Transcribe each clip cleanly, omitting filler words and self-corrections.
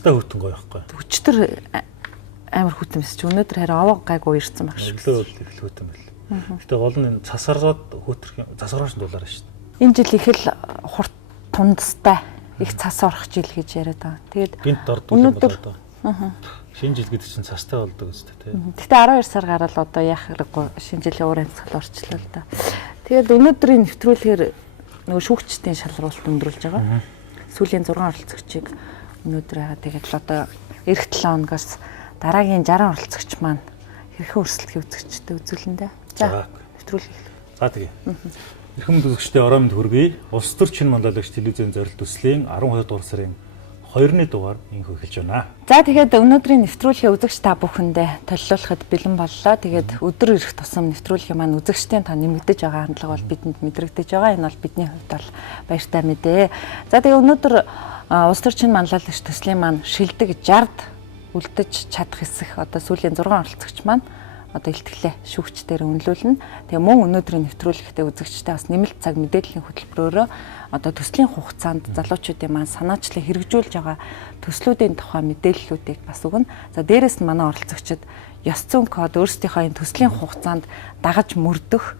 цастай хөтөн гоё байхгүй. Өчтөр амар хөтөн биш. Өнөөдөр харин овоо гайгүй ирсэн баг шүү. Өглөө их хөтөн байл. Гэтэ гол нь цасаргаад хөтөрх цасаргааш дуулаарай шүү дээ. Энэ жил их л хурд тундастай их цас орох жил гэж яриад байгаа. Тэгээд гинт ордуулаад одоо. Шинэ жил гэдэг чинь цастай болдог үстэй тий. Гэтэ 12 сар гараад одоо яах хэрэггүй шинэ жилийн уур амьсгал орчлоо л да. Тэгээд өнөөдрийн нэвтрүүлгээр нөгөө шүүгчдийн шалралт өндөрлж байгаа. Сүүлийн 6 оролцогчийг өнөөдөр яагаад тэгээд л одоо эх 7 хоногоос дараагийн 60 оролцогч маань хэрхэн өрсөлдөх үзэгчтэй үзүүлэндээ. За нэвтрүүлэг. За тэгээ. Эрхэм үзэгчдээ орой мэнд хүргэе. Улс төр чин манлайлагч телевизэн зорилт төслийн 12 дугаар сарын 2-ны дугаар инхүү эхэлж байна. За тэгээд өнөөдрийн нэвтрүүлгийн үзэгч та бүхэндээ төлөвлөхөд бэлэн боллоо. Тэгээд өдөр ирэх тусам нэвтрүүлгийн маань үзэгчдийн та нэмэгдэж байгаа хандлага бол бидэнд мэдрэгдэж байгаа. Энэ бол бидний хувьд бол баяртай мэдээ. За тэгээд өнөөдөр улс төр чин манлайлагч төслийн маань шилдэг 60-д үлдэж чадах хэсэг одоо сүүлийн 6 оролцогч маань одоо илтгэлээ шүүгчдээр үнэлүүлнэ. Тэгээ мөн өнөөдрийн нэвтрүүлэгтээ үзэгчтэй бас нэмэлт цаг мэдээллийн хөтөлбөрөөрөө одоо төслийн хугацаанд залуучуудын маань санаачлал хэрэгжүүлж байгаа төслүүдийн тухай мэдээллүүдийг бас өгнө. За дээрэс нь манай оролцогчид ёс зүйн код өөрсдийнхөө энэ төслийн хугацаанд дагаж мөрдөх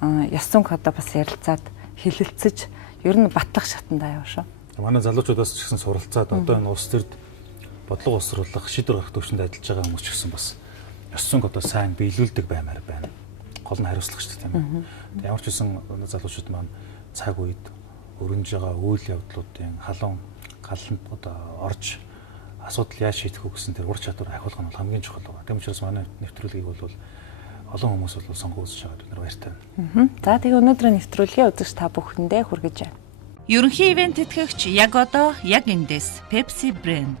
ёс зүйн кодоо бас ярилцаад хэлэлцэж ер нь батлах шатанд аваа шүү. Манай залуучуудаас ч гэсэн суралцаад одоо энэ улс төрд бодлого боловсруулах шийдвэр гаргах төвшөнд ажиллаж байгаа хүмүүс ч гэсэн бас ёс зүйн кодоо сайн биелүүлдэг баймаар байна. Гол нь хариуцлагч тийм ээ. Ямар ч үсэн залуучууд маань цаг үед өрнөж байгаа үйл явдлуудын халуун галанд одоо орж асуудал яаж шийдэх үү гэсэн тэр ур чадвар ахиулах нь бол хамгийн чухал байна. Тийм учраас манай нэвтрүүлгийг бол олон хүмүүс бол сонгон үзэж байгаа бид нар баяртай байна. За тэгээ өнөөдрийн нэвтрүүлгийн үзэгч та бүхэндээ хүргэж байна. Ерөнхий ивент тэтгэгч яг одоо яг эндээс Pepsi брэнд.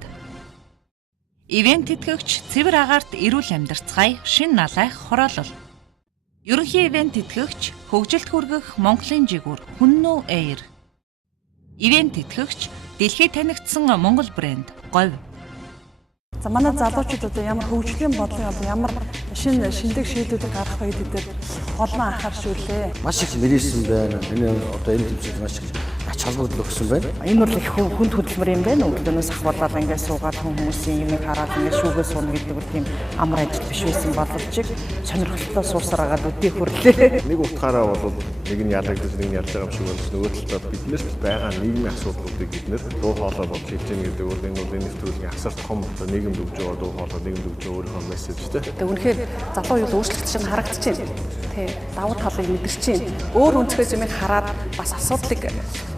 Ивент тэтгэгч цэвэр агаарт эрүүл амьдарцгаая шин налайх хороолол. Ерөнхий ивент тэтгэгч хөгжилд хүргэх Монголын жигүүр Хүннүү Air. Ивент тэтгэгч дэлхийд танигдсан Монгол брэнд Говь. За манай залуучууд одоо ямар хөгжлийн бодлого одоо ямар шинэ шиндэг шийдвэрүүд гаргах вэ гэдэг дээр олон анхааршүүлээ. Маш их нэрсэн байна. Энэ одоо энэ төвчд маш их ач холбогдол өгсөн байна. Энэ бол их хүнд хөдөлмөр юм байна. Өглөөнөөс ахвалаад ингээд суугаад хүмүүсийн юмыг хараад ингээд шүүгээ сууна гэдэг бол тийм амар ажил биш байсан боловч сонирхолтой суусараагаад өдөө хүрлээ. Нэг утгаараа бол нэг нь ялагдаж нэг нь ялж байгаа юм шиг болж нөгөө талд биднээс байгаа нийгмийн асуудлуудыг бид нэр дуу хоолой болж хийж гэнэ гэдэг бол энэ нэвтрүүлгийн асар том нийгэмд өгж байгаа дуу хоолой нийгэмд өгж байгаа өөрийнхөө мессежтэй. Тэгээ үнэхээр залуу юу өөрчлөгдөж байгаа харагдаж байна. Тэ давуу талыг мэдэрч байна. Өөр өнцгөөс юмыг хараад бас асуудлыг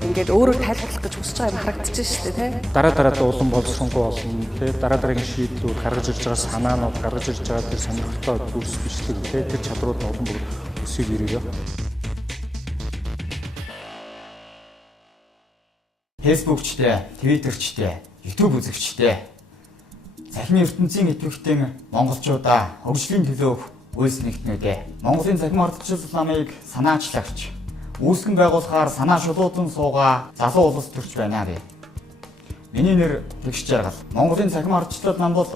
ингээд өөрөөр тайлбарлах гэж хүсэж байгаа юм харагдаж байна шүү дээ, тэ. Дараа улам боловсронгуй болно, тэ. Дараагийн шийдлүүд гаргаж ирж байгаа санаанууд гаргаж ирж байгаа тэр сонирхолтой дүрс бичлэг, тэ. Тэр чадрууд нь улам бүр өсөж ирээ. Фэйсбүүкчтэй, Твиттерчтэй, YouTube үзэгчтэй цахим ертөнцийн идэвхтэн монголчуудаа хөгжлийн төлөөх үйлс нэгтнүүдээ Монголын цахим ардчилсан намыг санаачлагч үүсгэн байгуулахаар санаа шулуудан суугаа залуу улс төрч байна гэ. Миний нэр Тэгш Жаргал. Монголын цахим ардчлал нам бол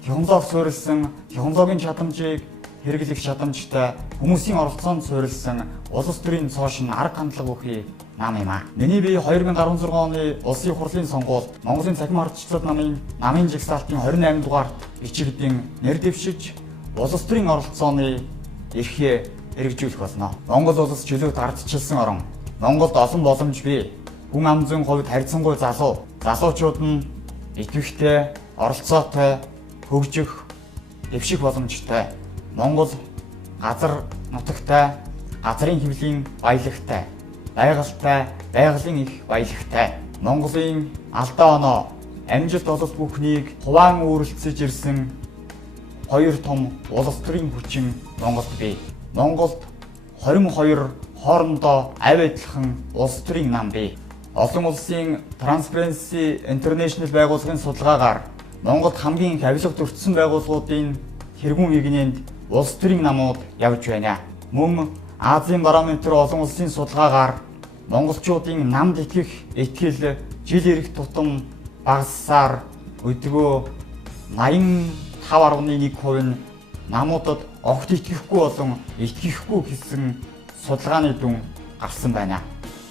технологи суурилсан, технологийн чадамжийг хэрэглэх чадамжтай хүмүүсийн оролцоонд суурилсан улс төрийн цоошин арга хандлага бүхий нам юм а. Миний бие 2016 оны улсын хурлын сонгуульд Монголын цахим ардчлал намын жагсаалтын 28 дугаарт бичигдэн нэр дэвшиж улс төрийн оролцооны эрхээ хэрэгжүүлэх болно. Монгол улс чөлөөт ардчилсан орон. Монголд олон боломж бий. Хүн ам зүйн хувьд харьцангуй залуучууд нь идэвхтэй, оролцоотой, хөгжих, дэвших боломжтой. Монгол газар нутагтай, газрын хэвлийн баялагтай, байгальтай, байгалийн их баялагтай. Монголын алдаа оноо, амжилт ололт бүхнийг хуваан өөрлөцөж ирсэн хоёр том улс төрийн хүчин Монголд бий. Монголд 22 хоорондоо авь адилхан улс төрийн нам бий. Олон улсын Transparency International байгууллагын судалгаагаар Монголд хамгийн их авилга төртсөн байгууллагуудын тэргүүн игнэнд улс төрийн намууд явж байна. Мөн Азийн барометр олон улсын судалгаагаар монголчуудын намд итгэх итгэл жил ирэх тутам багассаар өдгөө 85.1% нь намуудад огт итгэхгүй болон итгэхгүй гэсэн судалгааны дүн гарсан байна.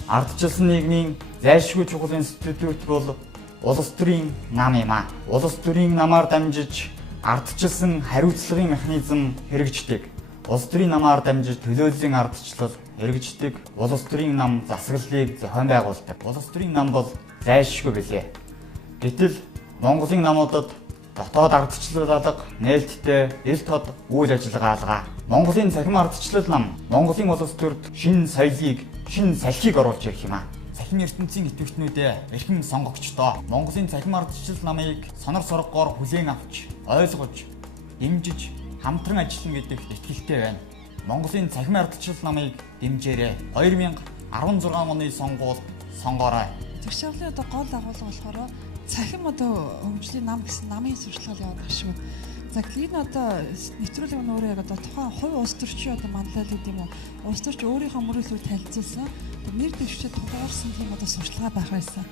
Ардчилсан нийгмийн зайлшгүй чухал институт бол улс төрийн нам юм а. Улс төрийн намаар дамжиж ардчилсан хариуцлагын механизм хэрэгждэг. Улс төрийн намаар дамжиж төлөөллийн ардчлал хэрэгждэг. Улс төрийн нам засаглалыг зохион байгуулдаг. Улс төрийн нам бол зайлшгүй билээ. Гэтэл Монголын намуудад дотоод ардчлал алга, нээлттэй ил тод үйл ажиллагаа алгаа. Монголын цахим ардчлал нам Монголын улс төрд шинэ соёлыг, шинэ салхийг оруулж ирэх юм а. Цахим ертөнцийн идэвхтнүүдээ эрхэм сонгогчдоо Монголын цахим ардчлал намыг сонор соргоор хүлээн авч, ойлгож, дэмжиж, хамтран ажиллана гэдэгт итгэлтэй байна. Монголын цахим ардчлал намыг дэмжээрэй. 2016 оны сонгуульд сонгоорой. Тэгшээлийн одоо гол агуулга болохоор цахим одоо хөгжлийн нам гэсэн намын сурталчилга яваад байгаа шүү. За энэ одоо нэвтрүүлэг нь өөрөө яг одоо тухайн хувь улс төрчийн одоо манлайлал гэдэг юм уу? Улс төрч өөрийнхөө мөрөглөөр танилцуулсан. Нэр дэвшээ тулгуурсан тийм одоо сурталчилгаа байх байсан.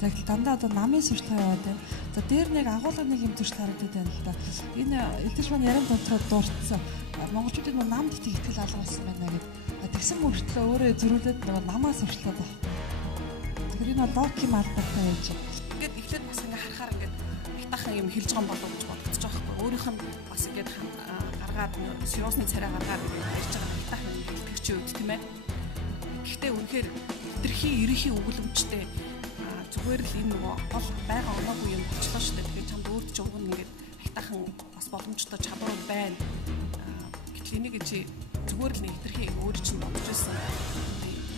За дандаа одоо намын сурталчилгаа яваад байна. За дээр нэг агуулга нэг юм төрч харагдаад байна л да. Энэ элдэж маань яран дотроо дурдсан. Монголчуудын намд итгэл алгуулсан байна гэдэг. Тэгсэн мөртлөө өөрөө зөрүүлээд нөгөө намаа сурталчилаад байна. Тэгэхээр энэ логик маркертай байж байна. Ингээд эхлээд бас ингээ харахаар ингээд ихтахан юм хэлж байгаа болов гэж бодож байгаа байхгүй. Өөрийнх нь бас ингээд гаргаад сериусны царай гаргаад ярьж байгаа ихтахан итгэгч үед тийм ээ. Гэхдээ үнэхээр хитрхи ерөнхий өгүүлэмжтэй зүгээр л энэ нөгөө гол байгаа оноогүй юм болчихлоо шүү дээ. Тэгэхээр чамд өөрт ч уг нь ингээд ихтахан бас боломжтой чадвар байна. Гэтэл энийг чи зүгээр л хитрхи өөрөө чинь бодож байсан.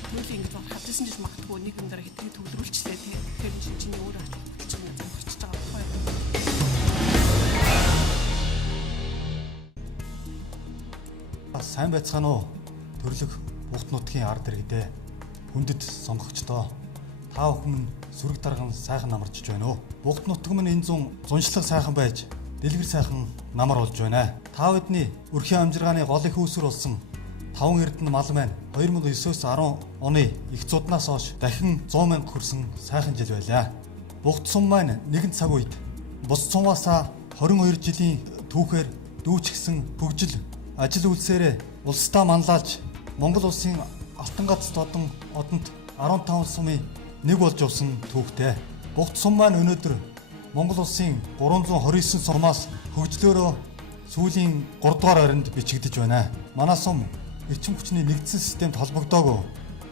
Түүний ингэж хатсан жил магтгүй нэг юм дараа хитрхи төвлөрүүлчлээ тийм. Тэгэхээр чиний өөрөө болчихж байгаа юм болчихж байгаа байхгүй юу? Сайн байцгаана уу? Төрлөх Бүгд нутгийн ард иргэдээ хүндэт сонгогчдоо та бүхэн сүрэг дарган сайхан намарчж байна уу? Бүгд нутг минь энэ зуншлаг сайхан байж дэлгэр сайхан намар болж байна. Та бүдний өрхийн амжиргааны гол их үүсвэр болсон 5 эрдэнэ мал маань 2009-10 оны их зуднаас хойш дахин 100 мянга хүрсэн сайхан жил байлаа. Бүгд сум маань нэгэн цаг үед бус цумаасаа 22 жилийн түүхээр дүүчгсэн хөгжил ажил үйлсээрээ улсдаа манлайлж Монгол улсын алтан гац одонд 15 сумын нэг болж явсан түүхтэй. Бүгд сум маань өнөөдөр Монгол улсын 329 сумаас хөгжлөөрөө сүүлийн 3 дугаар байранд бичигдэж байна. Манай сум эрчим хүчний нэгдсэн системд холбогдоогүй.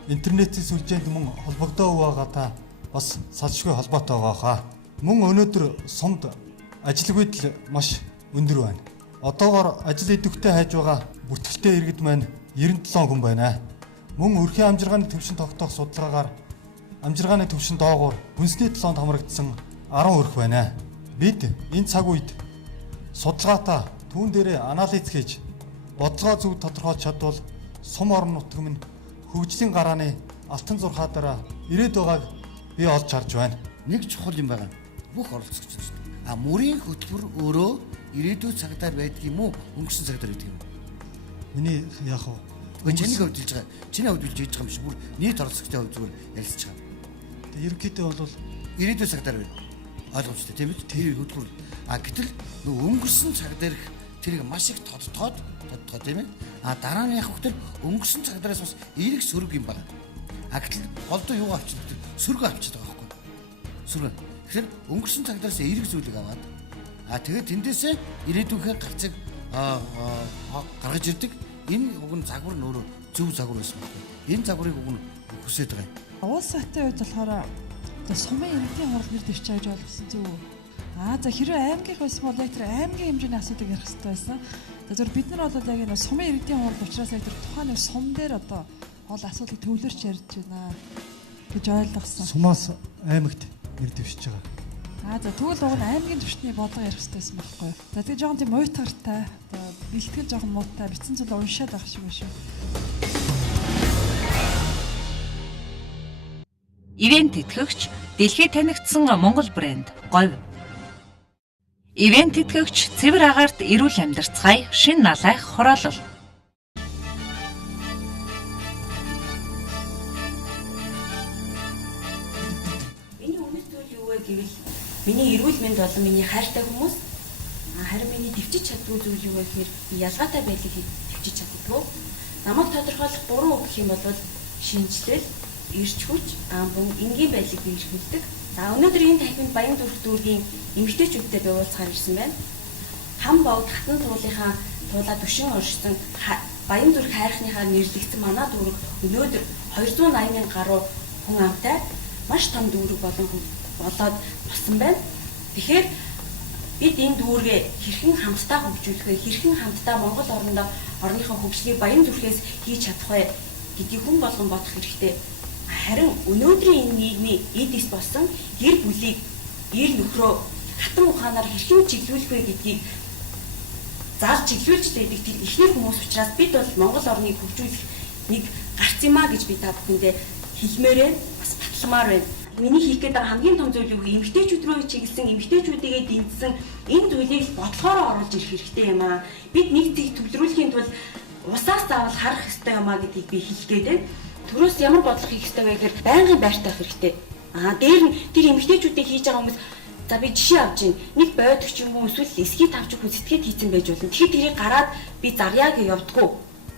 Интернетийн сүлжээнд мөн холбогдоо байгаатай бас салшгүй холбоотой байгаа. Мөн өнөөдөр сумд ажил байдал маш өндөр байна. Одоогоор ажил идэвхтэй хайж байгаа бүртгэлтэй иргэд маань 97 хүн байна. Мөн өрхийн амжиргааны төвшин тогтоох судалгаагаар амжиргааны төвшин доогуур хүнсний толгойд хамрагдсан 10 өрх байна. Бид энэ цаг үед судалгаатаа түүн дээрээ анализ хийж бодлогоо зөв тодорхойлж чадвал сум орон нутг минь хөгжлийн гарааны алтан зурхаа дараа ирээд байгааг би олж харж байна. Нэг чухал юм байгаа. Бүх оролцогчид. Мөрийн хөтөлбөр өөрөө ирээдүйн цагдаар байдаг юм уу? Өнгөрсөн цагдаар байдаг юм уу? Миний яг вэ чиний хувьд хэлж байгаа. Чиний хувьд хэлж байгаа юм шиг бүр нийт оролцогчтой хувьд зүгээр ярилцж байгаа. Тэгээ ерөнхийдөө бол ирээдүйн цагдаар байна. Ойлгомжтой тийм үү? Тэр хөтөлбөр. Гэтэл нөгөө өнгөрсөн цагдаарх тэрийг маш их тодтоод тийм ээ. Дараа нь яг хөтөл өнгөрсөн цагдаараас бас эерэг сөрөг юм байна. Гэтэл голдоо юу авчихдаг? Сөргөө авчихдаг байхгүй юу? Сөргөө. Тэгэхээр өнгөрсөн цагдаараас эерэг зүйлийг аваад тэгээд тэндээсээ ирээдүйнхээ гарцыг гаргаж ирдэг. Энэ уг нь загвар нь өөрөө зөв загвар байсан байна. Энэ загварыг уг нь хүсэж байгаа юм. Улс хотын үед болохоор сумын иргэдийн хурал нэр дэвшиж байж болгосон зөв. За хэрвээ аймгийн байсан бол яг тэр аймгийн хэмжээний асуудыг ярих хэрэгтэй байсан. Тэгэхээр бид нар бол яг энэ сумын иргэдийн хурал учраас яг тэр тухайн сум дээр одоо гол асуудлыг төвлөрч ярьж байна гэж ойлгосон. Сумаас аймагт нэр дэвшиж байгаа. За тэгвэл уг нь аймгийн төвчний бодлого ярих хэрэгтэй байсан байхгүй юу? За тэгээ жоохон тийм уйтгартай, одоо бэлтгэл жоохон муутай, бичсэн зүйл уншаад байх шиг байна шүү. Ивент тэтгэгч дэлхийд танигдсан Монгол брэнд говь. Ивент тэтгэгч цэвэр агаарт эрүүл амьдарцгаая шин налайх хороолол. Миний эрүүл мэнд болон миний хайртай хүмүүс харин миний дэвчиж чаддгүй зүйл юу вэ гэхээр ялгаатай байдлыг дэвчиж чаддгүй. Намайг тодорхойлох буруу үг гэх юм бол шинжлэл, эрч хүч, энгийн байдлыг биелүүлдэг За өнөөдөр энэ танхимд Баян зүрх дүүргийн эмэгтэйчүүдтэй би уулзахаар ирсэн байна. Хам богд хатан туулынхаа туулаа түшин оршсон Баян зүрх хайрхныхаа нэрлэгдсэн манай дүүрэг өнөөдөр 280,000 гаруй хүн амтай маш том дүүрэг болоод болсон байна. Тэгэхээр бид энэ дүүргээ хэрхэн хамтдаа хөгжүүлэх вэ? Хэрхэн хамтдаа Монгол орныхоо хөгжлийг Баян зүрхээс хийж чадах вэ гэдгийг хүн болгон бодох хэрэгтэй. Харин өнөөдрийн энэ нийгмийн эдис болсон гэр бүлийг ир нөхрөө хатан ухаанаар хэрхэн чиглүүлэх вэ гэдгийг зааж чиглүүлж байдаг тэр ихний хүмүүс учраас бид бол Монгол орныг хөгжүүлэх нэг гарц юмаа гэж би та бүхэндээ хэлмээрээ бас батламаар байна. Миний хийх гээд байгаа хамгийн том зүйл үг эмэгтэйчүүд рүү чиглэсэн, эмэгтэйчүүдийгээ дэмжсэн энэ зүйлийг бодлохоор оруулж ирэх хэрэгтэй юм аа. Бид нэг зэг төвлөрүүлэхийн тулд усаас заавал харах хэрэгтэй юм аа гэдгийг би хэлэх гээд байна. Төрөөс ямар бодлого хийх хэрэгтэй вэ гэхээр байнгын байртай байх хэрэгтэй. Дээр нь тэр эмэгтэйчүүдийг хийж байгаа хүмүүс за би жишээ авч ийн. Нэг бойдогч юм уу эсвэл эсгий тавч хүн сэтгэхэд хийцэн байж болно. Тэгэхээр тэрийг гараад би зарьяа гэж явдггүй.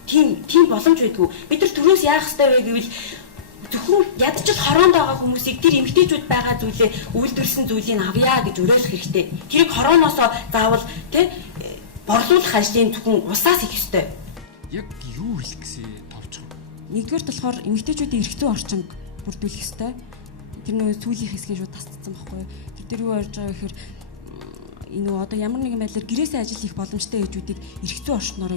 Тийм боломж байдгүй. Бид нар төрөөс яах хэрэгтэй вэ гэвэл зөвхөн ядчил хороонд байгаа хүмүүсийг тэр эмэгтэйчүүд байгаа зүйлээ үйлдвэрлэсэн зүйлийг авъя гэж уриалах хэрэгтэй. Тэрийг хорооноосоо заавал тий борлуулах ажлын зөвхөн усаас хийх хэрэгтэй. Яг юу хэлэх гэсэн товчхон. Нэгдүгээр болохоор эмэгтэйчүүдийн эрх зүйн орчинг бүрдүүлэх хэрэгтэй. Тэр нөө сүүлийн хэсгийг шууд тасцсан байхгүй. Тэр дээр юу ярьж байгаа гэхээр энэ одоо ямар нэгэн байдлаар гэрээсээ ажил хийх боломжтой ээжүүдийг эрх зүйн орчноор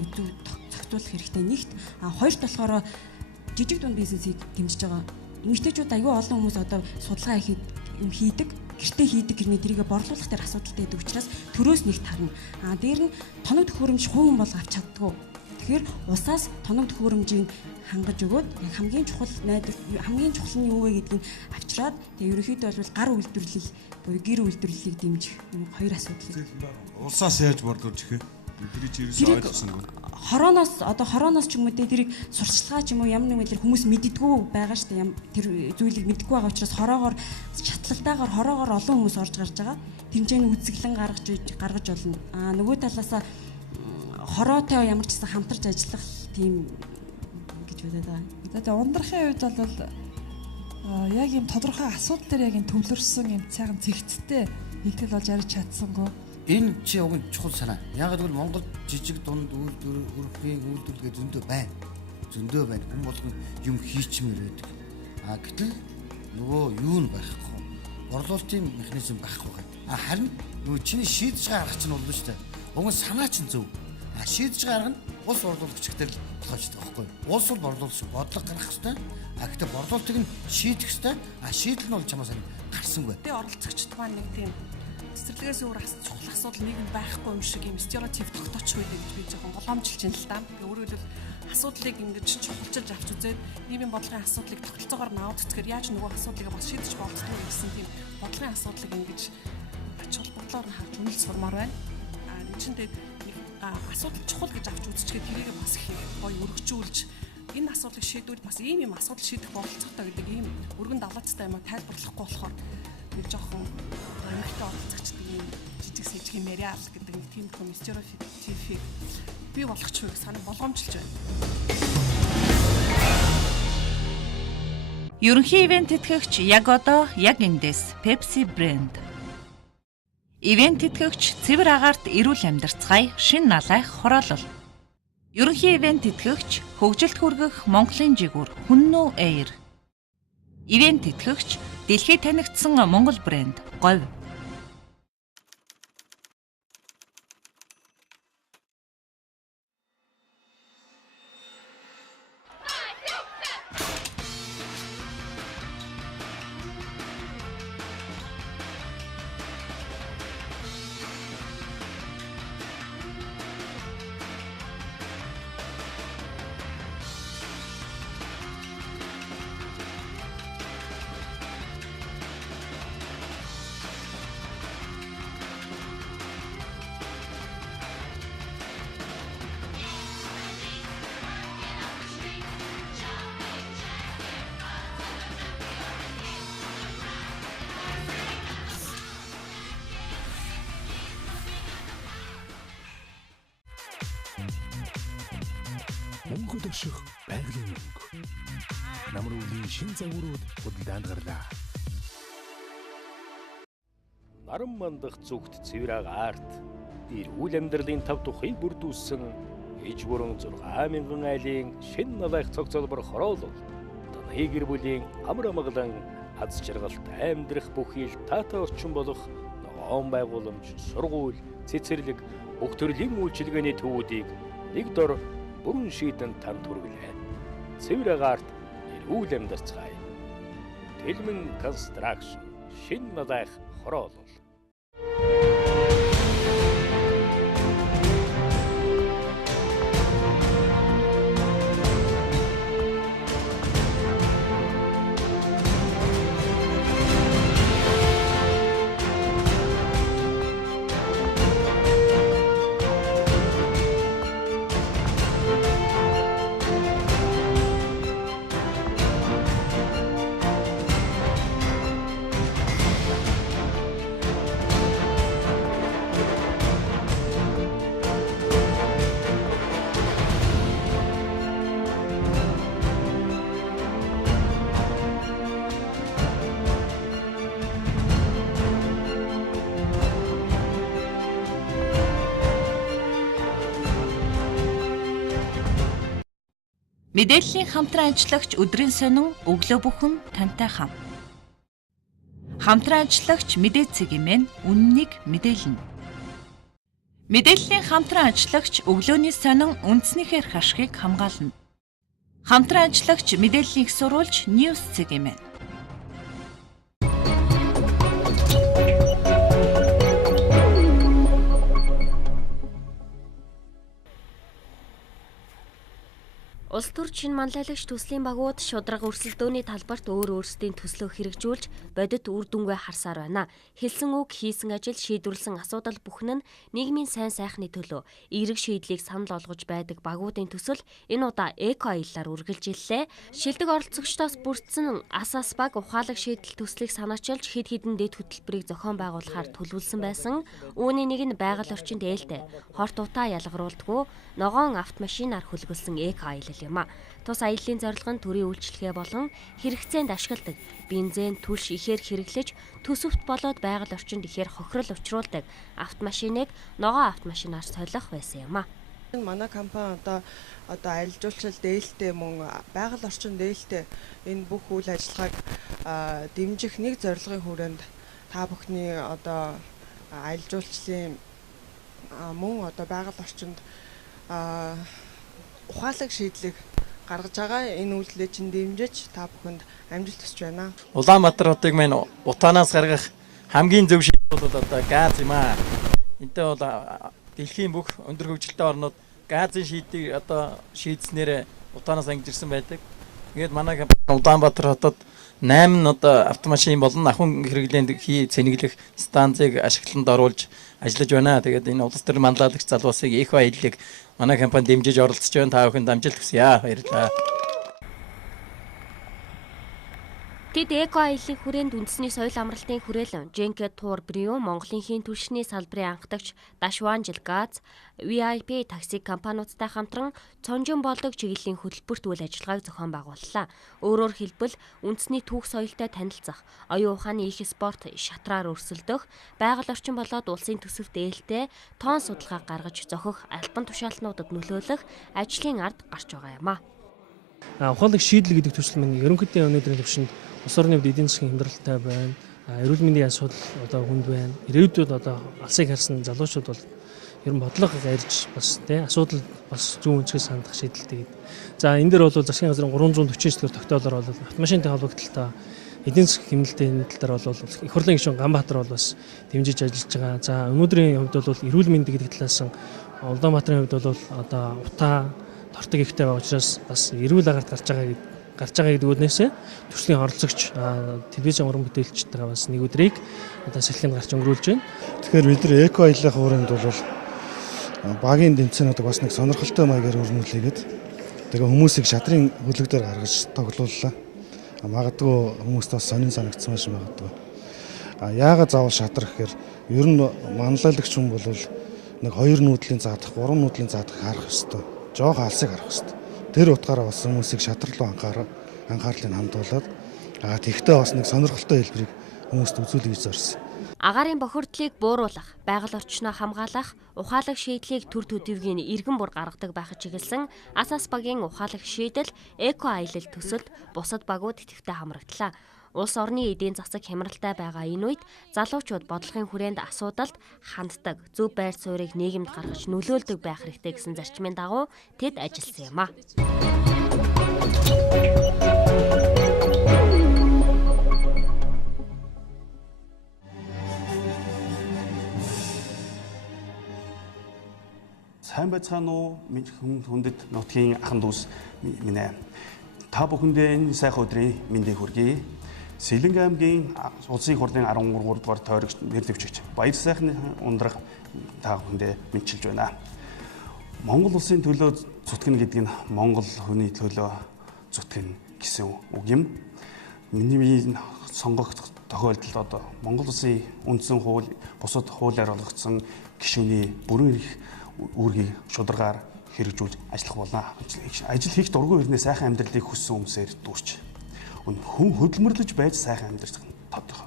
зохицуулах хэрэгтэй. Нэгт хоёрт болохоор жижиг дунд бизнесийг дэмжиж байгаа. Эмэгтэйчүүд аюул олон хүмүүс одоо судалгаа хийдэг, гэртээ хийдэг гэрний тэрийг борлуулах дээр асуудалтай байдаг учраас төрөөс нэгт харна. Дээр нь тоног төхөөрөмж хувин бол авч чаддгүй. Тэгэхээр усаас тоног төхөөрөмжийг хангаж өгөөд яг хамгийн чухал нь юу вэ гэдгийг авчраад тэгээ ерөнхийдөө бол гар үйлдвэрлэл буюу гэр үйлдвэрлэлийг дэмжих хоёр асуудал. Усаас яаж борлуулж ихэ? Бидний чирээс ойлгосонгүй. Хорооноос ч юм уу тэрийг сурчлагаа ч юм уу ямар нэг байдлаар хүмүүс мэддэггүй байгаа шүү дээ. Тэр зүйлийг мэддэггүй байгаа учраас хороогоор шатлалтаагаар хороогоор олон хүмүүс орж гарч байгаа. Тэмцээний үзэсгэлэн гаргаж болно. Нөгөө талаасаа хороотой ямар ч гэсэн хамтарч ажиллах тийм гэж бодоод байгаа. Тэгээд ундрахын үед бол яг юм тодорхой асуудал дээр яг юм төвлөрсөн юм цайхан зэгцтэй нэгтгэл болж ярьж чадсангүй. Энэ чи уг нь чухал санаа. Яг гэвэл Монгол жижиг дунд үйлдвэрлэгээ зөндөө байна. Хүн болгон юм хийчмээр байдаг. Гэтэл нөгөө юу нь байхгүй. Борлуулалтын механизм байхгүй. Харин нөгөө чиний шийдэж байгаа арга чинь болно шүү дээ. Уг нь санаа чинь зөв. Шийдэж байгаа арга нь улс борлуулагч гэдэг л болохоч таахгүй. Улс бол борлуулагч бодлого гаргах хэрэгтэй. Гэхдээ борлуулалтыг нь шийдэх хэрэгтэй. Шийдэл нь бол чамаас гарсангүй. Тэгээ оролцогчд маань нэг тийм цэцэрлэгээс өөр чухал асуудал нэг нь байхгүй юм шиг юм стереотип тогтоочих байлаа гэж би жоохон голомжилж байна л да. Өөрөөр хэлбэл асуудлыг ингэж чухалчилж авч үзээд нийгмийн бодлогын асуудлыг тогтолцоогоор наваад үзэхээр яаж нөгөө асуудлыг бас шийдэж болцдог гэсэн тийм бодлогын асуудлыг ингэж ач холбогдлоор харж үнэлж сурмаар байна. Энэ чинь тэгээд асуудал чухал гэж авч үзчихээ тэрийг бас их гоё өргөжүүлж энэ асуудлыг шийдвэл бас ийм юм асуудал шийдэх бололцоотой гэдэг ийм өргөн давлаацтай юм тайлбарлахгүй болохоор нэг жоохон эмэгтэй оролцогчдын ийм жижиг сэжиг яриа гэдэг нэг тийм том стереотипийг бий болгоч вэ санаа болгоомжилж байна. Ерөнхий ивент тэтгэгч яг одоо яг эндээс Pepsi брэнд. Ивент тэтгэгч цэвэр агаарт эрүүл амьдарцгаая шин налайх хороолол. Ерөнхий ивент тэтгэгч хөгжилд хүргэх Монголын жигүүр Хүннүү Air. Ивент тэтгэгч дэлхийд танигдсан Монгол брэнд Говь. Мөнгөд өшөх байгалийн мөнгө. Намруулийн шин загварууд худалдаанд гарлаа. наран мандах зүгт цэвэр агаарт эрүүл амьдралын тав тухыг бүрдүүлсэн иж бүрэн 6,000 айлын шинэ налайх цогцолбор хороолол таны гэр бүлийн амар амгалан аз жаргалт амьдрах бүхий л таатай орчин болох ногоон байгууламж, сургууль, цэцэрлэг, бүх төрлийн үйлчилгээний төвүүдийг нэг дор бүрэн шийдэн танд хүргэлээ. Цэвэр агаарт эрүүл амьдарцгаая. Тэлмэн констракшн шинэ налайх хороолол. Мэдээллийн хамтран ажиллагч өдрийн сонин өглөө бүхэн тантай хам. Хамтран ажиллагч мэдээцгийн мэн үннийг мэдээлнэ. Мэдээллийн хамтран ажиллагч өглөөний сонин үндснийхэр хашхыг хамгаална. Хамтран ажиллагч мэдээллийг сурвалж News цэгийн мэн. Улс төр чин манлайлагч төслийн багууд шудраг өрсөлдөөний талбарт өөрсдийн төслөө хэрэгжүүлж бодит үр дүнгээ харсаар байна. Хэлсэн үг, хийсэн ажил, шийдвэрлсэн асуудал бүхэн нь нийгмийн сайн сайхны төлөө эерэг шийдлийг санал болгож байдаг багуудын төсөл энэ удаа эко аяллаар үргэлжиллээ. Шилдэг оролцогчдоос бүрдсэн асаас баг ухаалаг шийдэл төслийг санаачилж хэд хэдэн дэд хөтөлбөрийг зохион байгуулахаар төлөвлөсөн байсан. Үүний нэг нь байгаль орчинд ээлтэй, хорт утаа ялгаруулдаггүй ногоон автомашинаар хөлгөлсөн эко аялал юм а. Тус аяллаа зорилго нь төрийн үйлчлэгээ болон хэрэгцээнд ашигладаг бензин түлш ихээр хэрэглэж төсөвт болоод байгаль орчинд ихээр хохирол учруулдаг автомашиныг ногоон автомашинаар солих байсан юм а. Манай компани одоо аялал жуулчлал дээлтэй мөн байгаль орчин дээлтэй энэ бүх үйл ажиллагааг дэмжих нэг зорилгын хүрээнд та бүхний одоо аялал жуулчлалын мөн одоо байгаль орчинд ухаалаг шийдлийг гаргаж байгаа энэ үйлдэлээ чинь дэмжиж та бүхэнд амжилт хүсэж байна. Улаанбаатар хотыг мань утаанаас гаргах хамгийн зөв шийдэл бол одоо газ юм аа. Энтэй бол дэлхийн бүх өндөр хөгжилтэй орнууд газын шийдийг одоо шийдснээр утаанаас ангижирсан байдаг. Тэгээд манай Улаанбаатар хотод 8 одоо автомашин болон ахуйн хэрэглээнд цэнэглэх станцыг ашиглалтанд оруулж ажиллаж байна. Тэгээд энэ улс төрийн манлайлагч залуусыг эко аяллыг манай компани дэмжиж оролцож байна. Та бүхэнд амжилт хүсье. Баярлалаа. Тэд эко аяллын хүрээнд үндэсний соёл амралтын хүрээлэн Женкет Тур Брио, Монголын хийн түлшний салбарын анхдагч Дашван Жилгац, VIP такси компаниудтай хамтран цонжин болдог чиглэлийн хөтөлбөрт үйл ажиллагааг зохион байгууллаа. Өөрөөр хэлбэл үндэсний түүх соёлтой танилцах, оюун ухааны их спорт шатраар өрсөлдөх, байгаль орчин болоод улсын төсөвт ээлтэй тоон судалгаа гаргаж зохих албан тушаалтнуудад нөлөөлөх ажлын ард гарч байгаа юм а. Ухаалаг шийдэл гэдэг төсөл маань ерөнхийдөө өнөөдрийн төвшөнд улс орны хувьд эдийн засгийн хямдралтай байна. Эрүүл мэндийн асуудал одоо хүнд байна. Ирээдүйд одоо алсыг харсан залуучууд бол ер нь бодлого ярьж бас тий асуудал бас зүүн үнцгээс хандах шийдэлтэй. За энэ дээр бол засгийн газрын 349-р тогтоолоор бол автомашинтай холбогдлолтой эдийн засгийн хэмнэлтийн тал дээр бол их хурлын гишүүн Ганбаатар бол бас дэмжиж ажиллаж байгаа. За өнөөдрийн хувьд бол эрүүл мэнд гэдэг талаас нь Улаанбаатарын хувьд бол одоо утаа тортог ихтэй байгаа учраас бас эрүүл агаарт гарч байгаа гэдэг үднээсээ төслийн оролцогч телевизийн уран бүтээлчдээ бас нэг өдрийг одоо сэлхэнд гарч өнгөрүүлж байна. Тэгэхээр бид нар эко аяллах хүрээнд бол багийн тэмцээнүүдийг бас нэг сонирхолтой маягаар өрнүүлээгээд тэгээ хүмүүсийг шатрын хөлөг дээр гаргаж тоглууллаа. Магадгүй хүмүүст бас сонин санагдсан байж магадгүй. Яагаад заавал шатар гэхээр ер нь манлайлагч хүн бол нэг 2 нүүдлийн заадах, 3 нүүдлийн заадах харах ёстой. Жоох алсыг харах хэрэгтэй. Тэр утгаараа бас хүмүүсийг шатар руу анхаарлыг хандуулад тэгтээ бас нэг сонирхолтой хэлбэрийг хүмүүст үзүүлэх гэж зорьсон. Агаарын бохирдлыг бууруулах, байгаль орчноо хамгаалах, ухаалаг шийдлийг төр төдийвгийн иргэн бур гаргадаг байхад чиглэсэн Асас багийн ухаалаг шийдэл эко аялал төсөлд бусад багууд идэвхтэй хамрагдлаа. Улс орны эдийн засаг хямралтай байгаа энэ үед залуучууд бодлогын хүрээнд асуудалд ханддаг, зөв байр суурийг нийгэмд гаргаж нөлөөлдөг байх хэрэгтэй гэсэн зарчмын дагуу тэд ажилласан юм а. Сайн байцгаана уу? Хүндэт нутгийн ахын дүүс минь ээ. Та бүхэндээ энэ сайхан өдрийн мэндийг хүргэе. Сэлэнг аймгийн улсын их хурлын 13 дугаар тойрогч нэр дэвшигч Баяр сайхны ундрах та бүхэндээ мэдчилж байна. Монгол улсын төлөө зүтгэн гэдэг нь Монгол хүний төлөө зүтгэн гэсэн үг юм. Миний сонгох тохиолдолд одоо Монгол улсын үндсэн хууль, бусад хуулиар олгогдсон гишүүний бүрэн эрх үүргийг шударгаар хэрэгжүүлж ажиллах болно. Ажил хийх дургүй ирнэ сайхан амьдралыг хүссэн хүмүүсээр дүүрч. Хүн хөдөлмөрлөж байж сайхан амьдрах тодох.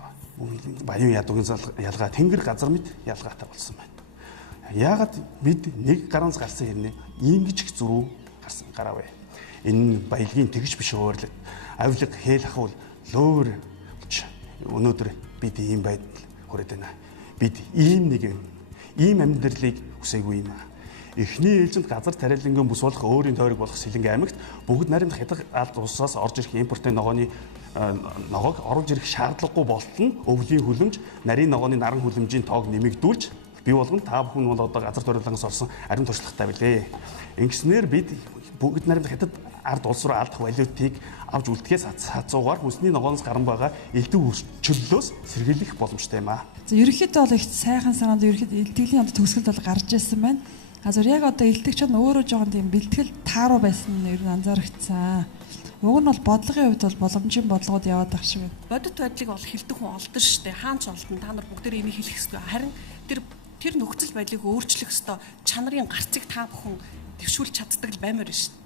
Баян ядуугийн ялгаа тэнгэр газар мэд ялгаатай болсон байна. Яагаад бид нэг гаранс гарсан хэрнээ ингэж их зөрүү гарсан гарав вэ? Энэ баялагын тэгж биш өөрлөд авилга хээл ахвал лөөр өнөөдөр бид ийм байдал хүрээд байна. Бид ийм амьдралыг хүсээгүй юм аа. Эхний ээлжинд газар тариалангийн бүс болох өөрийн тойрог болох Сэлэнг аймагт бүгд найрамд хятад алд улсаас орж ирэх импортын ногоог оруулж ирэх шаардлагагүй болтол нь өвлийн хүлэмж, нарийн ногооны наран хүлэмжийн тоог нэмэгдүүлж бий болгон та бүхэн бол одоо газар тариалангаас орсон ариун туршлагатай билээ. Ингэснээр бид бүгд найрамд хятад ард улс руу алдах валютыг авч үлдэхээс хацуугаар хүнсний ногооноос гарan байгаа элдв өрчлөлөөс сэргийлэх боломжтой юм аа. За ерөнхийдөө бол их сайхан санаанд ерөнхийдөө илтгэлийн төгсгөлд бол гарч ирсэн байна. Яг одоо илтгэгч нь өөрөө жоохон тийм бэлтгэл тааруу байсан нь ер нь анзаарэгдсэн. Уг нь бол бодлогын хувьд бол боломжийн бодлогод яваад байх шиг байна. Бодит байдлыг бол хилдэг хүн олдсон шүү дээ. Хаан ч олдсон. Та нар бүгдээ энийг хэлэх ёстой. Харин тэр нөхцөл байдлыг өөрчлөх ёстой. Чанарын гарцыг та бүхэн дэвшүүлж чаддаг л баймаар шүү дээ.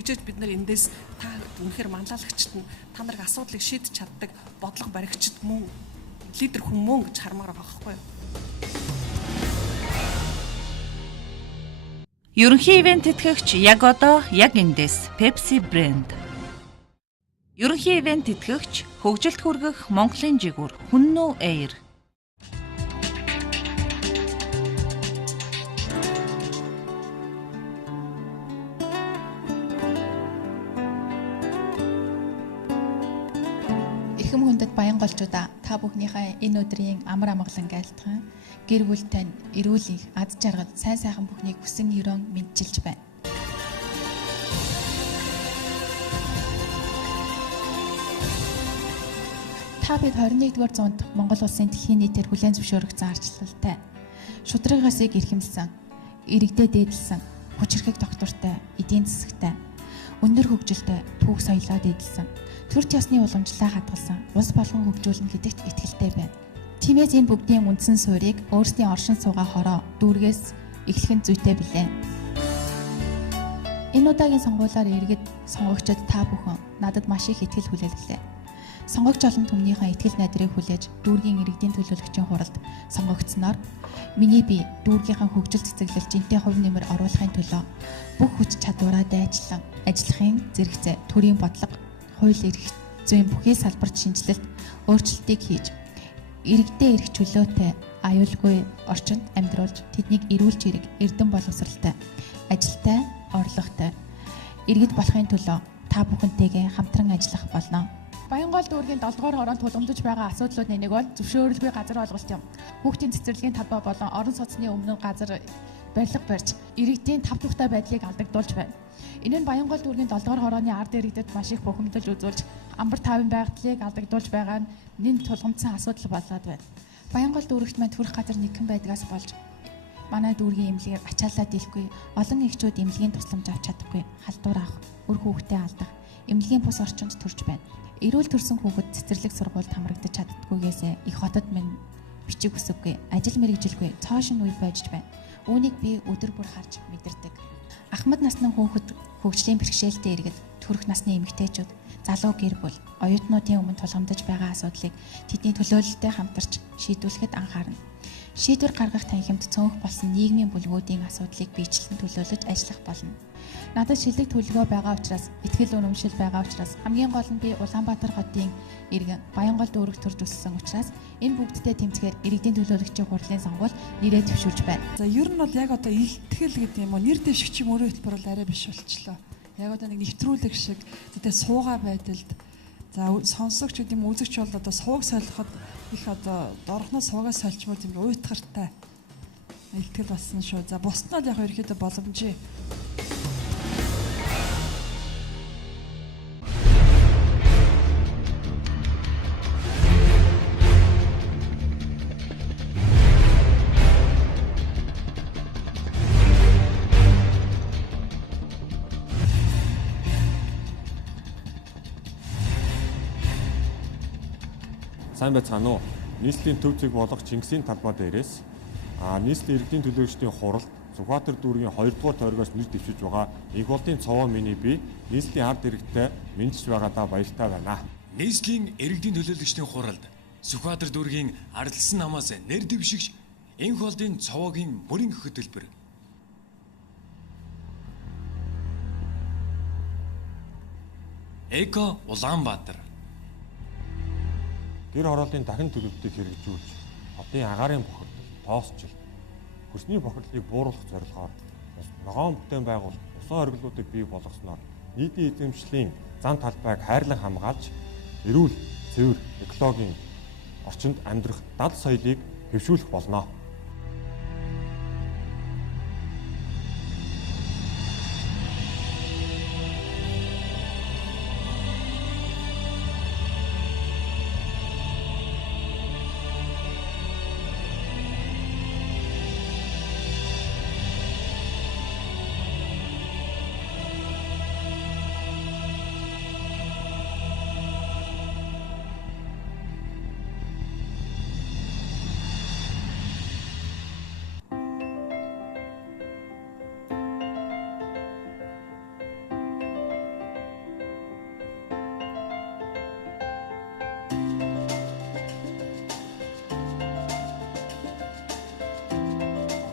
Тэгжээж бид нар эндээс та үнэхээр манлайлагчд нь та нарыг асуудлыг шийдэж чаддаг бодлого баригчд мөн лидер хүн мөн гэж хармаар байгаа байхгүй юу? Ерөнхий ивент тэтгэгч яг одоо яг эндээс Pepsi брэнд. Ерөнхий ивент тэтгэгч хөгжилд хүргэх Монголын жигүүр Хүннүү Air. Эрхэм хүндэт Баянголчуудаа та бүхнийхээ энэ өдрийн амар амгалан айлтган гэр бүлтэй эрүүл их ад жаргал сайн сайхан бүхнийг хүсэн өрөөн мэдчилж байна. Та бид 21-р зуунд Монгол улсын дэлхийн нийтээр хүлээн зөвшөөрөгдсөн арчлалтай шударгаас эрхэмлсэн, иргэдэд дээдлсэн, хүчирхэг доктортой, эдийн засагтай, өндөр хөгжилтэй, түүх соёлоо дээдлсэн, төр ёсны уламжлалаа хадгалсан улс болгон хөгжүүлнэ гэдэгт итгэлтэй байна. Тиймээс энэ бүгдийн үндсэн суурийг өөрсдийн оршин суугаа хороо дүүргээс эхлэх нь зүйтэй билээ. Энэ удаагийн сонгуулиар иргэд сонгогчдод та бүхэн надад маш их итгэл хүлээлглээ. Сонгогч олон түмнийхээ итгэл найдрыг хүлээж дүүргийн иргэдийн төлөөлөгчийн хуралд сонгогдсноор миний бие дүүргийнхаа хөгжил цэцэглэл жинтэй хувь нэмэр оруулахын төлөө бүх хүч чадвараа дайчлан ажиллахын зэрэгцээ төрийн бодлого, хууль эрх зүйн бүхий салбарт шинжилэлт, өөрчлөлтийг хийж иргэдээ эрх чөлөөтэй, аюулгүй орчинд амьдруулж тэднийг эрүүлж ирэх эрдэм боловсралтай, ажилтай, орлоготой иргэд болохын төлөө та бүхэнтэйгээ хамтран ажиллах болно. Баянгол дүүргийн 7 дугаар хороонд тулгамдж байгаа асуудлуудын нэг бол зөвшөөрөлгүй газар олголт юм. Хүүхдийн цэцэрлэгийн талбай болон орон сууцны өмнө газар барилга барьж иргэдийн тав тухтай байдлыг алдагдуулж байна. Энэ нь Баянгол дүүргийн 7 дугаар хорооны ард иргэдэд маш их бухимдал үзүүлж амар тавийн байгадлыг алдагдуулж байгаа нь нэн тулгамдсан асуудал болоод байна. Баянгол дүүрэгт мань төрөх газар нэгэн байдгаас болж манай дүүргийн эмнэлгээр ачаалаа дийлэхгүй, олон эхчүүд эмнэлгийн тусламж авч чадахгүй, халдвар авах, үр хүүхдээ алдах, эмнэлгийн бус орчинд төрж байна. Эрүүл төрсэн хүүхэд цэцэрлэг сургуульд хамрагдаж чаддгүйгээсээ их хотод минь бичиг үсэггүй, ажил мэргэжилгүй, цоошин үе байж байна. Үүнийг би өдөр бүр харж мэдэрдэг. Ахмад насны хүүхэд хөгжлийн бэрхшээлтэй иргэд, төрөх насны эмэгтэйчүүд залуу гэр бүл оюутнуудын өмнө тулгамдж байгаа асуудлыг тэдний төлөөлөлтөд хамтарч шийдвэрлэхэд анхаарна. Шийдвэр гаргах танхимд цөөнх болсон нийгмийн бүлгүүдийн асуудлыг биечлэн төлөөлөж ажиллах болно. Надад шилдэг төлөвлөгөө байгаа учраас, итгэл үнэмшил байгаа учраас, хамгийн гол нь би Улаанбаатар хотын иргэн Баянгол дүүрэг төрж өссөн учраас энэ бүгдтэй тэмцэхээр иргэдийн төлөөлөгчийн хурлын сонгуул нэрээ дэвшүүлж байна. За ер нь бол яг одоо илтгэл гэдэг юм уу, нэр дэвшигчийн өөрийн хэлбэр бол арай биш болчлоо. Яг одоо нэг нэвтрүүлэг шиг тэгээ суугаа байдалд за сонсогч гэдэг юм үзэгч бол одоо сууг солиход их одоо доорхноос суугаа сольчмоор тийм уйтгартай илтгэл болсон шүү. За бусд нь яг ерөөхдөө боломжтой. Сайн байцгаана уу? Нийслэлийн төв зэг болох Чингисийн талбай дээрээс нийслэлийн иргэдийн төлөөлөгчдийн хурал Сүхбаатар дүүргийн 2 дугаар тойрогоос нэр дэвшиж байгаа их болтын цовоо миний би нийслэлийн ард иргэдтэй мэдж байгаадаа баяртай байна. Нийслэлийн иргэдийн төлөөлөгчдийн хуралд Сүхбаатар дүүргийн ардчилсан намаас нэр дэвшигч энх болтын цовоогийн бүрэн хөтөлбөр. Эко Улаанбаатар гэр хорооллын дахин төлөвлөлтийг хэрэгжүүлж хотын агаарын бохирдол, тоосчил, хөрсний бохирдлыг бууруулах зорилгоор ногоон бүтээн байгуулалт, усан оргилуудыг бий болгосноор нийтийн эзэмшлийн зан талбайг хайрлан хамгаалж, эрүүл, цэвэр, экологийн орчинд амьдрах дал соёлыг хэвшүүлэх болно.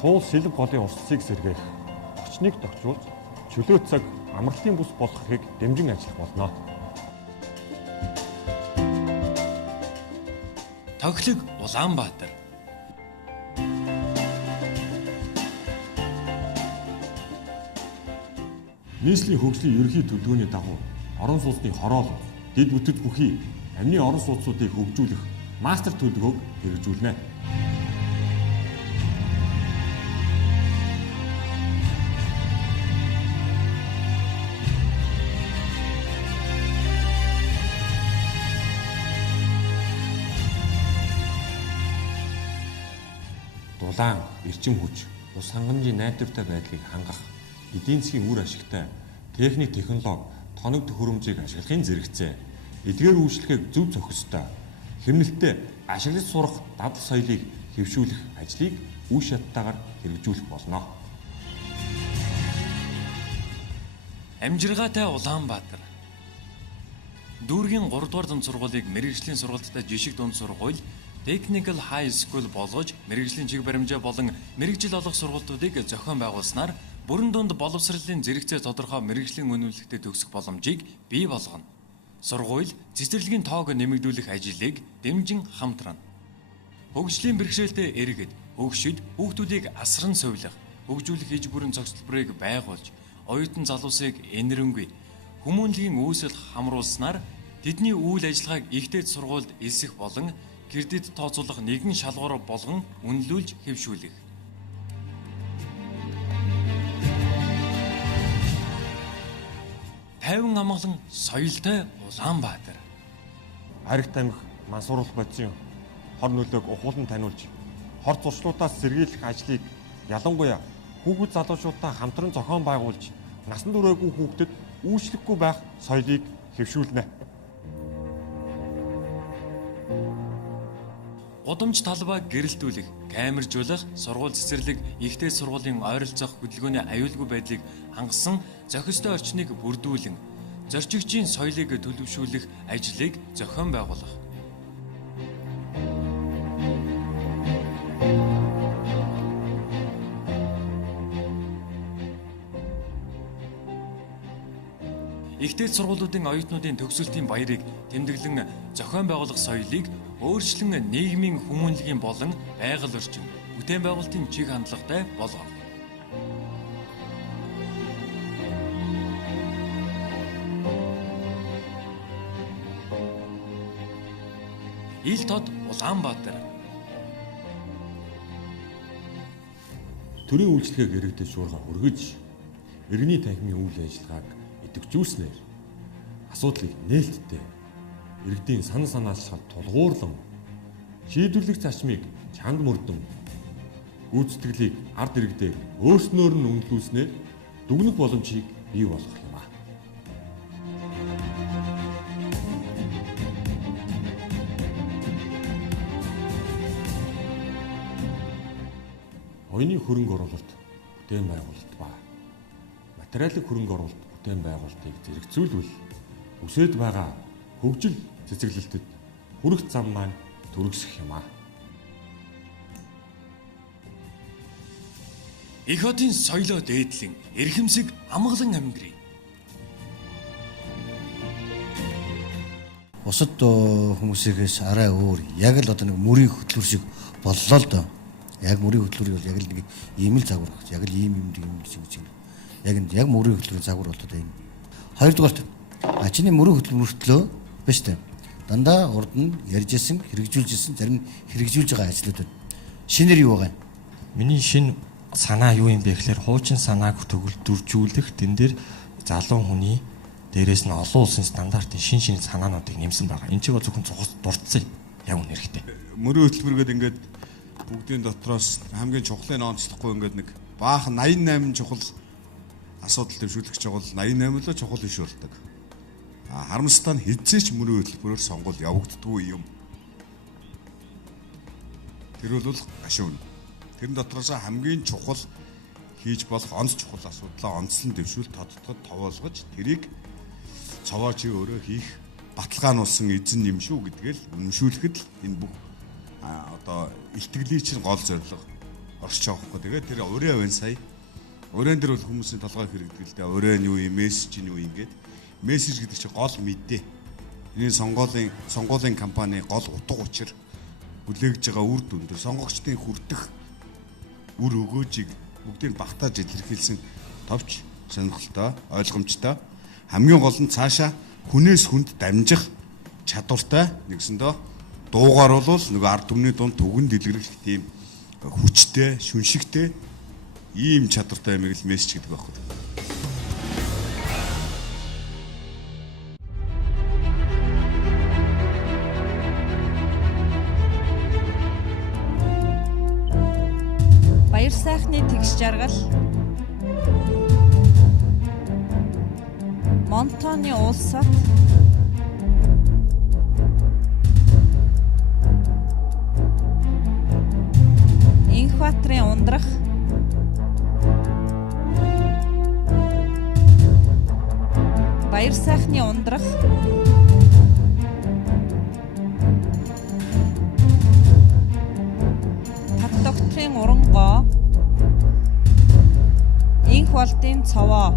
Туул шилэг голын урсцыг сэргээх, орчныг тогтжуулж, чөлөө цаг амралтын бус болгохыг дэмжин ажиллах болно. Тоглог Улаанбаатар. Нийслэлийн хөгжлийн ерөнхий төлөвлөгөөний дагуу орон сууцны хороол, дэд бүтэц бүхий амны орон сууцуудыг хөгжүүлэх мастер төлөвлөгөөг хэрэгжүүлнэ. Дулаан, эрчим хүч, ус хангамжийн найдвартай байдлыг хангах, эдийн засгийн үр ашигтай техник технологи, тоног төхөөрөмжийг ашиглахын зэрэгцээ, эдгээр үйлчлэгийг зөв зохистой, хэмнэлттэй ашиглаж сурах дадал соёлыг хэвшүүлэх ажлыг үе шаттайгаар хэрэгжүүлэх болно. Амжиргаатай Улаанбаатар. Дүүргийн 3 дугаар дунд сургуулийг мэргэжлийн сургалттай жишг дунд сургууль Technical High School болгож мэргэжлийн чиг баримжаа болон мэргэжил олох сургалтуудыг зохион байгуулснаар бүрэн дунд боловсролын зэрэгцээ тодорхой мэргэжлийн үнэлгээтэй төгсөх боломжийг бий болгоно. Сургууль цэцэрлэгийн тоог нэмэгдүүлэх ажлыг дэмжин хамтрана. Хөгжлийн бэрхшээлтэй иргэд, хөгшид хүүхдүүдийг асран сувилах, хөгжүүлэх иж бүрэн зохицлборыг байгуулж, оюутан залуусыг энэрэнгүй хүмүүнлэгийн үүсэл хамруулснаар тэдний үйл ажиллагааг ихтэйд сургуульд элсэх болон кредит тооцоолох нэгэн шалгуур болгон үнэлүүлж хэвшүүлэх. Тайван амгалан соёлтой Улаанбаатар. Харигт тамхи мансууруулах бодисын хор нөлөөг ухуулан таниулж, хор зуршлуудаас сэргийлэх ажлыг ялангуяа хүүхэд залуучуудаа хамтран зохион байгуулж, насан туршаагүй хүүхдэд үйлчлэхгүй байх соёлыг хэвшүүлнэ. Удамж талбайг гэрэлтүүлэх, камержуулах, сургууль цэцэрлэг, ихтэй сургуулийн ойролцоох хөдөлгөөний аюулгүй байдлыг хангасан зохистой орчныг бүрдүүлэн, зорчигчийн соёлыг төлөвшүүлэх ажлыг зохион байгуулах. Ихтэй сургуулиудын оюутнуудын төгсөлтийн баярыг тэмдэглэн зохион байгуулах соёлыг өөрчлөн нийгмийн хүмүүнлэгийн болон байгаль орчин, бүтээн байгуулалтын чиг хандлагатай болгох. Ил тод Улаанбаатар. Төрийн үйлчлэгийг иргэдэд шуурга хүргэж, иргэний танхимын үйл ажиллагааг идэвхжүүлснээр асуудлыг нээлттэй иргэдийн санаа санаачлагаар тулгуурлан шийдвэрлэх зарчмыг чанд мөрдөн гүйцэтгэлийг ард иргэдээр өөрснөөр нь үнэлүүлснээр дүгнэх боломжийг бий болгох юм а. Оюуны хөрөнгө оруулалт, бүтээн байгуулалт ба материалын хөрөнгө оруулалт, бүтээн байгуулалтыг зэрэгцүүлвэл үсэд байгаа хөгжил цэцэглэлтэд хүрэх зам маань түргсэх юм а. Их хотын соёлоо дээдлэн эрхэмсэг амгалан амьдрий. Бусад хүмүүсээс арай өөр. Яг л одоо нэг мөрийн хөтлөр шиг боллоо л доо. Яг мөрийн хөтлөрийг бол яг л нэг ийм л загвар баг. Яг л ийм шиг. Яг мөрийн хөтлөрийн загвар болоод байна. Хоёрдугаарт чиний мөрийн хөтлөр мөртлөө биш үү? Дандаа урд нь ярьжсэн, хэрэгжүүлжсэн, зарим хэрэгжүүлж байгаа ажлууд байна. Шинээр юу байгаа юм? Миний шинэ санаа юу юм бэ гэхээр хуучин санааг төгөлдөржүүлэх тэн дээр залуу хүний дээрээс нь олон улсын стандартын шин санаануудыг нэмсэн байгаа. Энэ чинь зөвхөн цугас дурдсан яг үнэ хэрэгтэй. Мөрийн хөтөлбөргээд ингээд бүгдийн дотроос хамгийн чухлын онцлохгүй ингээд нэг баахан 88 чухал асуудал төвшүүлэх гэж байгаа бол 88 л чухал иш болдог. Харамсалтай нь хэзээч мөрийн хөтөлбөрөөр сонгуул явагддаггүй юм. Тэр бол гашуун. Тэрэн дотроос хамгийн чухал хийж болох онц чухал асуудлаа онцлон дэвшүүл тодтогод товоолгож тэрийг цаваа чи өөрөө хийх баталгаануулсан эзэн юм шүү гэдгээл үнэмшүүлэхэд л энэ бүх одоо илтгэлийн чинь гол зорилго оршиж байгаа хөхгүй. Тэгээд тэр ураа байна сая. Уран дээр бол хүмүүсийн толгой хэрэгдэг л дээ. Уран юу юм, мессеж нь юу юм гээд. Мессеж гэдэг чинь гол мэдээ. Энэ сонгуулийн компани гол утга учир хүлээгж байгаа үр дүнд сонгогчдын хүртэх үр өгөөжийг бүгдийг багтааж илэрхийлсэн товч сонирхолтой, ойлгомжтой. Хамгийн гол нь цаашаа хүнээс хүнд дамжих чадвартай нэгсэндөө дуугаар бол нөгөө ард түмний дунд түгэн дэлгэрэх тийм хүчтэй, шүншигтэй ийм чадвартай юмыг л мессеж гэдэг байхгүй. Баяр сайхны тэгш жаргал Монтоны улсад Инхбаатрын ундрах Баяр сайхны ундрах Татдогтрын урангоо Инх болдын цовоо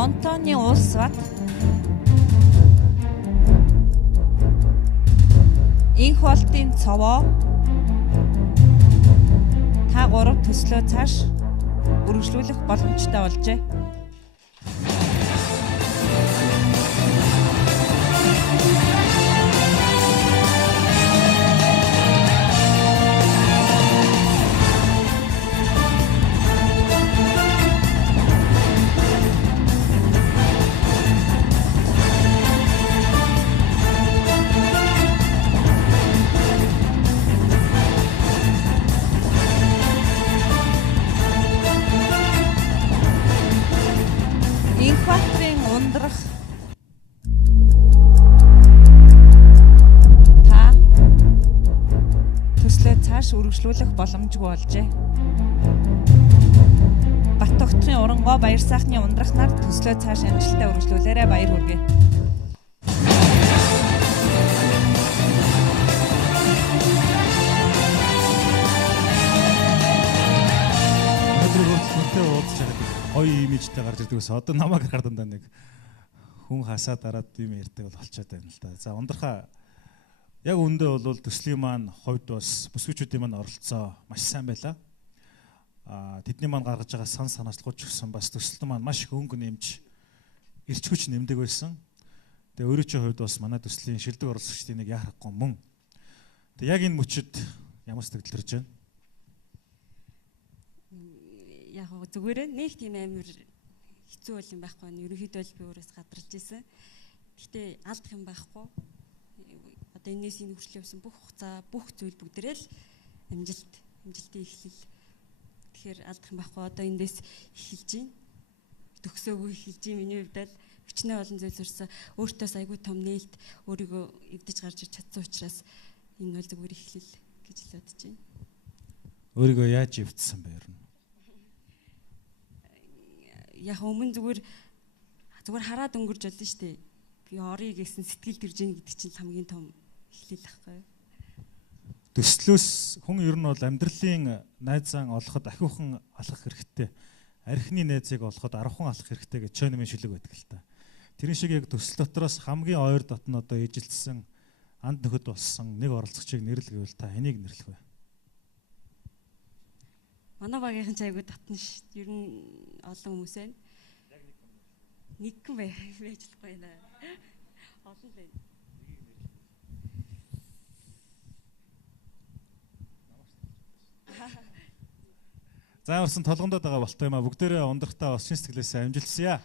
Монтоны улс бат Инх болдын цовоо та гурав төслөө цааш үргэлжлүүлэх боломжтой болжээ. маш үргэлжлүүлэх боломжгүй болжээ. Бат тогтхын урангоо баяр сайхны ундрах нар төслөө цааш амжилттай үргэлжлүүлээрэ баяр хүргэе. Гоё имижтэй гарч ирдэгээс одоо намайг харахад дандаа нэг хүн хасаа дараад юм ярьдаг бол болчиход байна л да. За ундрахаа яг үндэ бол төслийн маань хувьд бас бүсгүйчүүдийн маань оролцоо маш сайн байлаа. Тэдний маань гаргаж байгаа сан санаачлалууд ч гэсэн бас төсөлтөн маань маш их өнгө нэмж эрч хүч нэмдэг байсан. Тэгээ өөрөө чинь хувьд бас манай төслийн шилдэг оролцогчдын нэг яарахгүй мөн. Тэгээ яг энэ мөчөд ямар сэтгэл төрж байна? Яг зүгээр нэг тийм амар хэцүү бол юм байхгүй нь ерөнхийдөө би өөрөөс гадарч ирсэн. Гэхдээ алдах юм байхгүй. Одоо энэс энэ хүртэл явсан бүх хугацаа бүх зүйл бүгдээрээ л амжилтын эхлэл. Тэгэхээр алдах юм байхгүй. Одоо эндээс эхэлж байна. Төгсөөгүй эхэлж байна. Миний хувьд л өчнөө олон зүйл сурсан. Өөртөөс айгүй том нээлт өөрийгөө эвдэж гарч ирч чадсан учраас энэ бол зүгээр эхлэл гэж л бодож байна. Өөрийгөө яаж эвдсэн бэ ер нь? Яг өмнө зүгээр хараад өнгөрж болно шүү дээ. Би орё гэсэн сэтгэл төрж ийн гэдэг чинь хамгийн том эхлэл байхгүй. Төслөөс хүн ер нь бол амьдралын найзан олоход ахиухан алхах хэрэгтэй. Архины найзыг олоход 10 хүн алхах хэрэгтэй гэж Чойнмын шүлэг байдаг л та. Тэрэн шиг яг төсөл дотроос хамгийн ойр дотн одоо эжилсэн анд нөхөд болсон нэг оролцогчийг нэрлэх гэвэл та энийг нэрлэх вэ? Манай багийнхан ч айгүй татна ш. Ер нь олон хүмүүс байна. Нэг хүн байж болохгүй наа. Олон байна. За ямарсан толгондод байгаа болтой юм а бүгдээрээ ундрахтаа бас шин сэтгэлээсээ амжилтсая.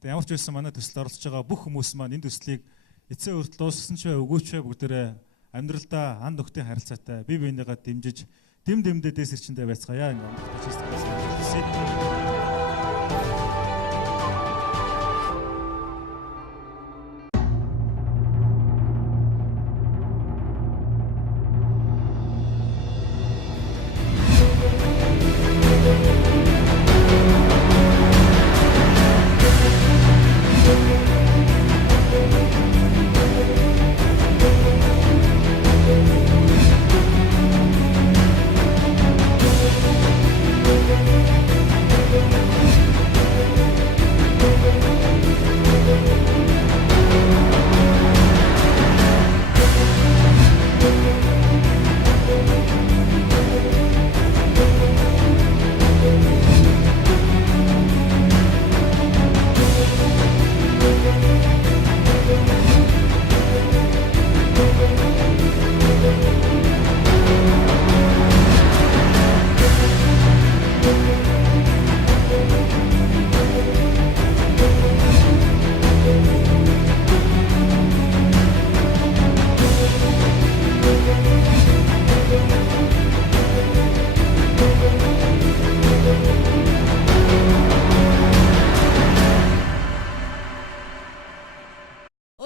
Тэгээ ямар ч байсан манай төсөлд оролцож байгаа бүх хүмүүс маань энэ төслийг эцээ өртөл дууссан ч бай үгүй ч бай бүгдээрээ амьдралдаа анд нөхдөй харилцаатай бие биенийгээ дэмжиж дэм дэмдээ дээс ирчэндээ байцгаая ингээд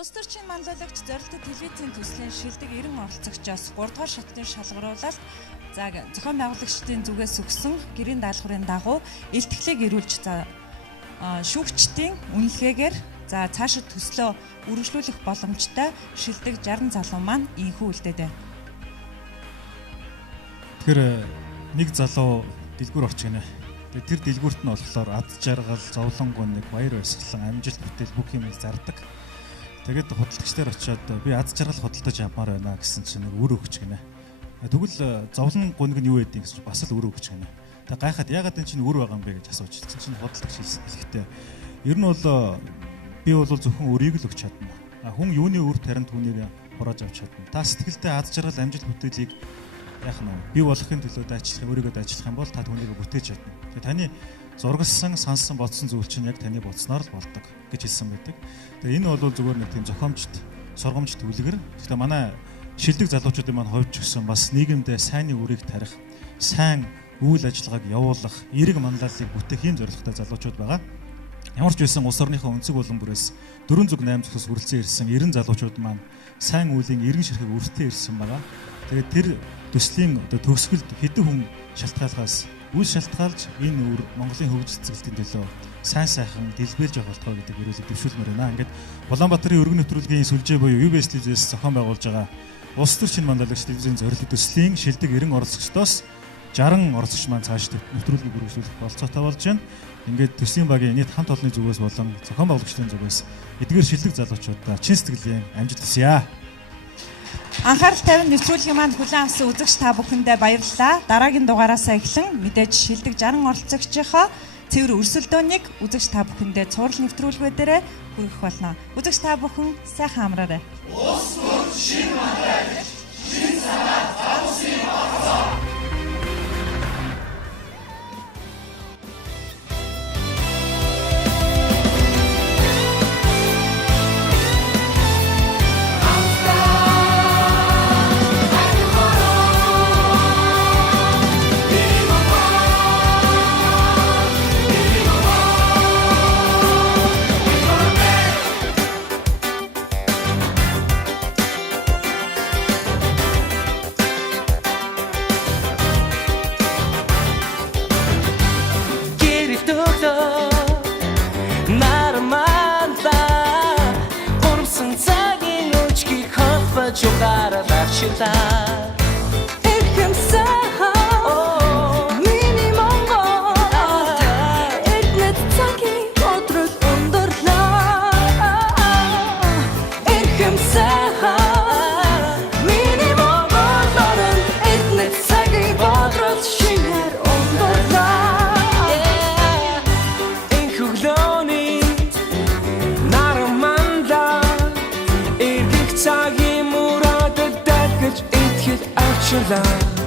Улс төрчийн манлайлагч зорилттой телевизийн төслийн шилдэг 90 оролцогчоос 3 дугаар шатны шалгаруулалт зохион байгуулагчдын зүгээс өгсөн гэрийн даалгаврын дагуу илтгэлийг эрүүлж шүүгчдийн үнэлгээгээр цаашид төслөө үргэлжлүүлэх боломжтой шилдэг 60 залуу маань инхүү үлдээд байна. Тэгэхээр нэг залуу дэлгүүр орч гинэ. Тэр дэлгүүрт нь болохоор ад жаргал, зовлонгоо нэг баяр баясгалан амжилт бүтээл бүх юм зардаг. Тэгээд худалдагч нар очиод би ад жаргал худалдаж авмаар байна гэсэн чинь нэг үр өгч гинэ. Тэгвэл зовлон гуниг нь юу байдгийг гэж бас л үр өгч гинэ. Тэг гайхаад ягаад энэ чинь үр байгаа юм бэ гэж асууж хэлсэн чинь худалдагч хэлэхдээ ер нь бол би бол зөвхөн өрийг л өгч чадна. Хүн юуны үр таринд түүнийг хурааж авч чадна. Та сэтгэлдээ ад жаргал амжилт бүтээлийг яах нь би болохын төлөө дайчлах өөрийгөө дайчлах юм бол та түүнийг бүтээж чадна. Тэгээ таны зургалсан, сонссон, бодсон зүйл чинь яг таны бодсноор л болдог гэж хэлсэн байдаг. Тэгээ энэ бол зүгээр нэг тийм зохиомжт, сургамж төвлөгөр. Гэхдээ манай шилдэг залуучуудын маань хувьд ч гэсэн бас нийгэмдээ сайнны үрийг тарих, сайн үйл ажиллагааг явуулах, эерэг манлайллыг бүтээх юм зорилготой залуучууд байгаа. Ямар ч байсан улс орныхоо өнцөг болон бүрээс 408 зөвхөс хүрэлцэн ирсэн 90 залуучууд маань сайн үеийн эргэн ширхэг өртөө ирсэн байгаа. Тэгээд тэр төслийн төгсгөлд хэдэн хүн шалтгаалгаас үл шалтгаалж энэ үр Монголын хөгжил цэцгэлтийн төлөө сайн сайхан дэлбэрж явах болтгоо гэдэг өрөөлөг дэвшүүлмээр байна. Ингээд Улаанбаатарын өргөн нэвтрүүлгийн сүлжээ буюу UBS телевизээс зохион байгуулж байгаа Улс төр шинэ манлайлагч телевизийн зорилт төслийн шилдэг 90 оролцогчдоос 60 оролцогч маань цааш нэвтрүүлгийг үргэлжлүүлэх болцоотой болж байна. Ингээд төслийн багийн нийт хамт олонны зүгээс болон зохион байгуулагчдын зүгээс эдгээр шилдэг залуучуудаа чин сэтгэлийн амжилт хүсье. Анхаарал тавин нэвтрүүлгийн манд хүлээн авсан үзэгч та бүхэндээ баярлалаа. Дараагийн дугаараас эхлэн мэдээж шилдэг 60 оролцогчийнхоо цэвэр өрсөлдөөнийг үзэгч та бүхэндээ цуврал нэвтрүүлгүүдээр хүргэх болно. Үзэгч та бүхэн сайхан амраарай. Улс төр шинэ манлайлагч, шинэ санаа тавсан болцоо. Эрхэм сайхан миний Монгол эднэт цагийн бодрол өндөрлөө. Эрхэм сайхан миний Монгол эднэт цагийн бодрол шинээр өндөрлөө. Энэ хөглөөний нараманда эргэх цагийн Itkil avcılar